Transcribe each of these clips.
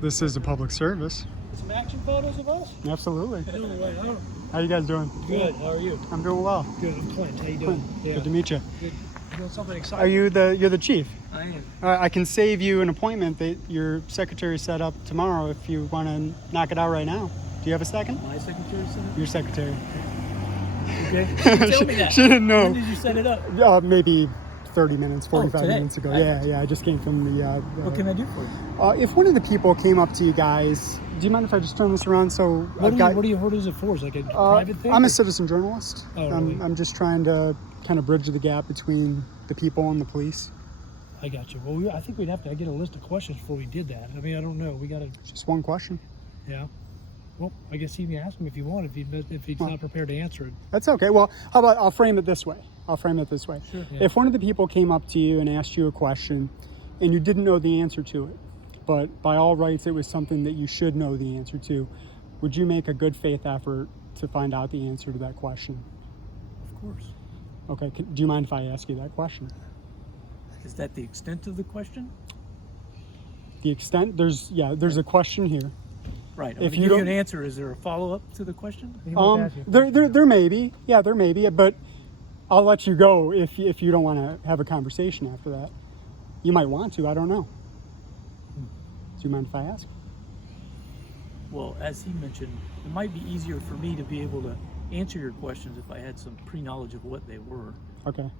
This is a public service. Some action photos of us? Absolutely. No way. Oh, How you guys doing? good. How are you? I'm doing well. Good. I'm Clint. How you doing? Clint, Yeah. good to meet you. Good. You doing something exciting? Are you you're the chief? I am. I can save you an appointment that your secretary set up tomorrow if you want to knock it out right now. Do you have a second? My secretary said it? Your secretary. Okay. Tell me that. She didn't know. When did you set it up? Maybe 30 minutes, 45 today? minutes ago. Yeah, I just came from the... What can I do for you? If one of the people came up to you guys, do you mind if I just turn this around? So What is it for? Is it like a private thing? I'm a citizen journalist. Oh, really? I'm just trying to kind of bridge the gap between the people and the police. I got you. Well, I think we'd have to get a list of questions before we did that. I mean, I don't know. We got to... Just one question. Yeah. Well, I guess you can ask him if you want, if he's not prepared to answer it. That's okay. Well, how about I'll frame it this way. Sure. Yeah. If one of the people came up to you and asked you a question and you didn't know the answer to it, but by all rights it was something that you should know the answer to, would you make a good faith effort to find out the answer to that question? Of course. Okay. Do you mind if I ask you that question? Is that the extent of the question? The extent? There's a question here. Right. If If you you give don't- an answer, is there a follow-up to the question? There may be. Yeah, there may be. But I'll let you go if you don't want to have a conversation after that. You might want to. I don't know. Do you mind if I ask? Well, as he mentioned, it might be easier for me to be able to answer your questions if I had some pre-knowledge of what they were. Okay.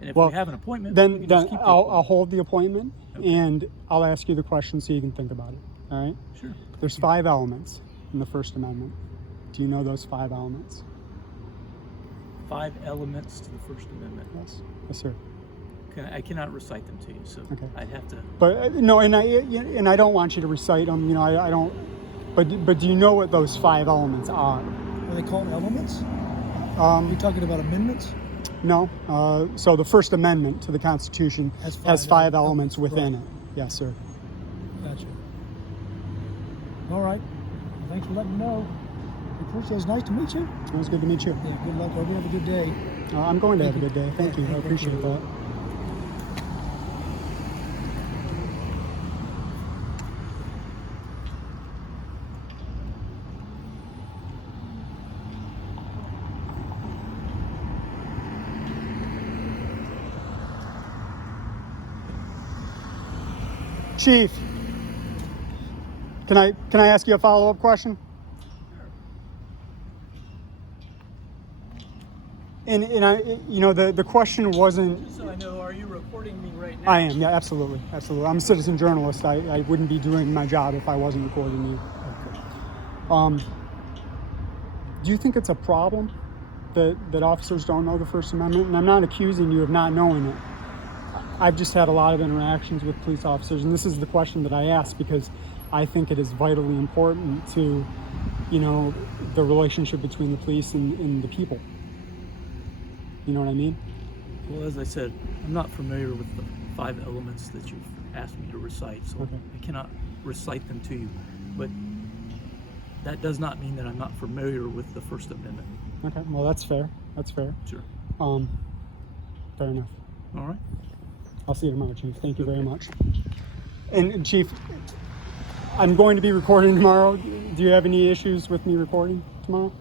And if Well, we have an appointment, Then we can just keep the I'll appointment. hold the appointment Okay. and I'll ask you the question so you can think about it. All right? Sure. There's 5 elements in the First Amendment. Do you know those 5 elements? 5 elements to the First Amendment. Yes. Yes, sir. I cannot recite them to you, so Okay. I'd have to. But no, and I don't want you to recite them. You know, I don't. But do you know what those 5 elements are? Are they called elements? Are you talking about amendments? No. So the First Amendment to the Constitution has 5 elements within it. Yes, sir. Gotcha. All right. Well, thanks for letting me know. I appreciate it. It's nice to meet you. It was good to meet you. Yeah, good luck. Hope you have a good day. I'm going to have a good day. Thank you. I appreciate that. Chief, can I ask you a follow-up question? And the question wasn't. Just so I know, are you recording me right now? I am, yeah, absolutely. I'm a citizen journalist. I wouldn't be doing my job if I wasn't recording you. Okay. Do you think it's a problem that officers don't know the First Amendment? And I'm not accusing you of not knowing it. I've just had a lot of interactions with police officers, and this is the question that I ask because I think it is vitally important to, the relationship between the police and the people. You know what I mean? Well, as I said, I'm not familiar with the 5 elements that you've asked me to recite, so Okay. I cannot recite them to you. But that does not mean that I'm not familiar with the First Amendment. Okay, well, that's fair. Sure. Fair enough. All right. I'll see you tomorrow, Chief. Thank you very much. And Chief, I'm going to be recording tomorrow. Do you have any issues with me recording tomorrow?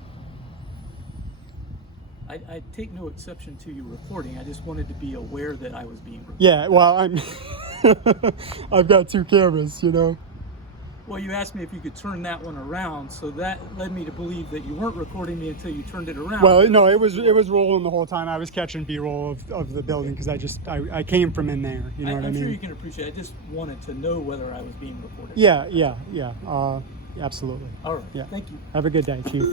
I take no exception to you recording. I just wanted to be aware that I was being recorded. Yeah, well, I've got 2 cameras, Well, you asked me if you could turn that one around, so that led me to believe that you weren't recording me until you turned it around. Well, no, it was rolling the whole time. I was catching B-roll of the building because I came from in there. You know what I I'm mean? sure you can appreciate it. I just wanted to know whether I was being recorded. Yeah, absolutely. All right. Yeah. Thank you. Have a good day, Chief.